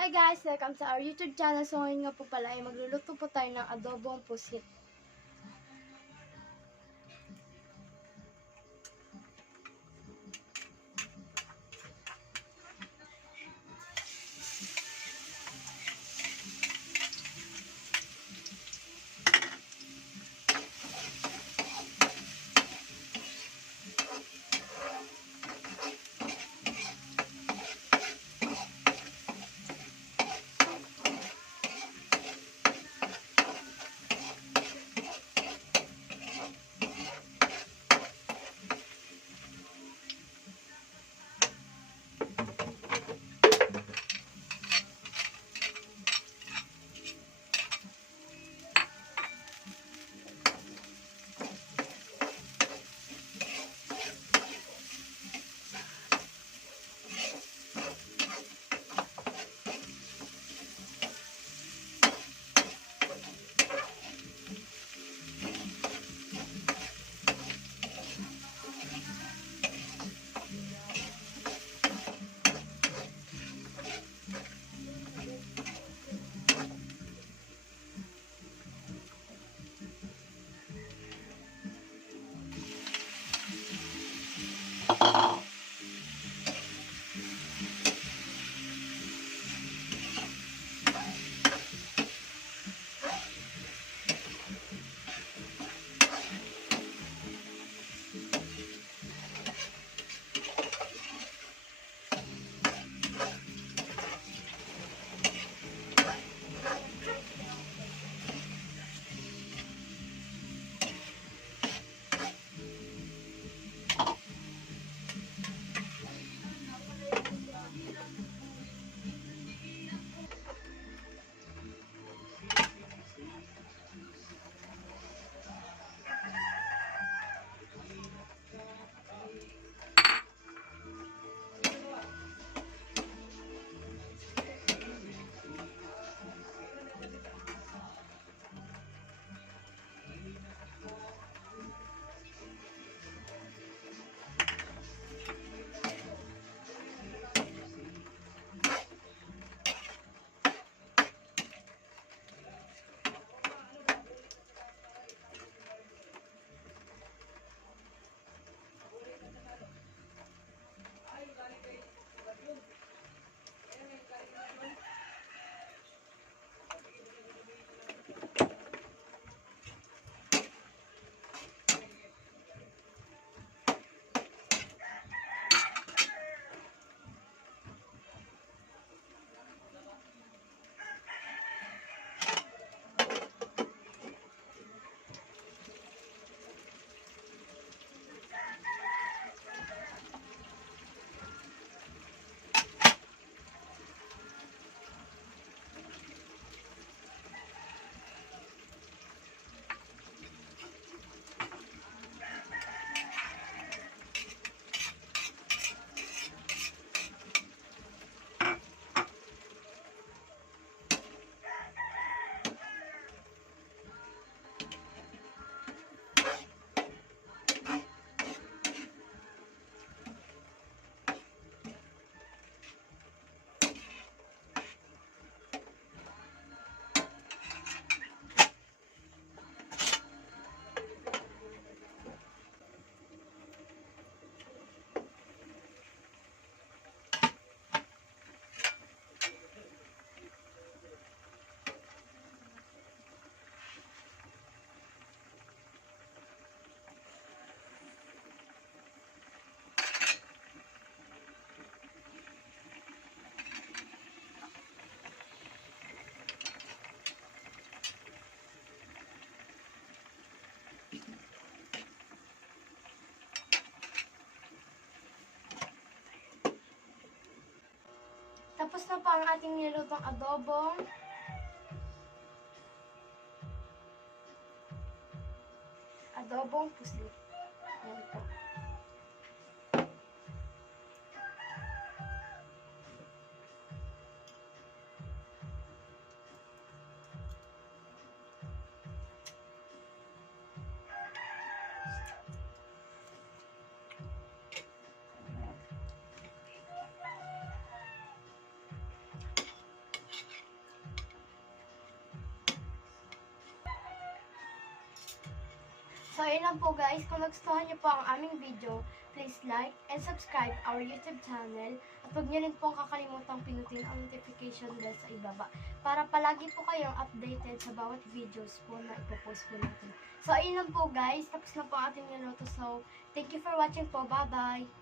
Hi guys! Welcome sa our YouTube channel. So ngayon nga po pala ay magluluto po tayo ng adobong pusit. Tapos na po ang ating nilutong adobong pusit. Yan po. So, ayun lang po guys. Kung nagustuhan niyo po ang aming video, please like and subscribe our YouTube channel. At huwag niyo rin pong kakalimutang pinutin ang notification bell sa ibaba para palagi po kayong updated sa bawat videos po na ipopost po natin. So, ayun lang po guys. Tapos na po ang ating niluto. So, thank you for watching po. Bye-bye!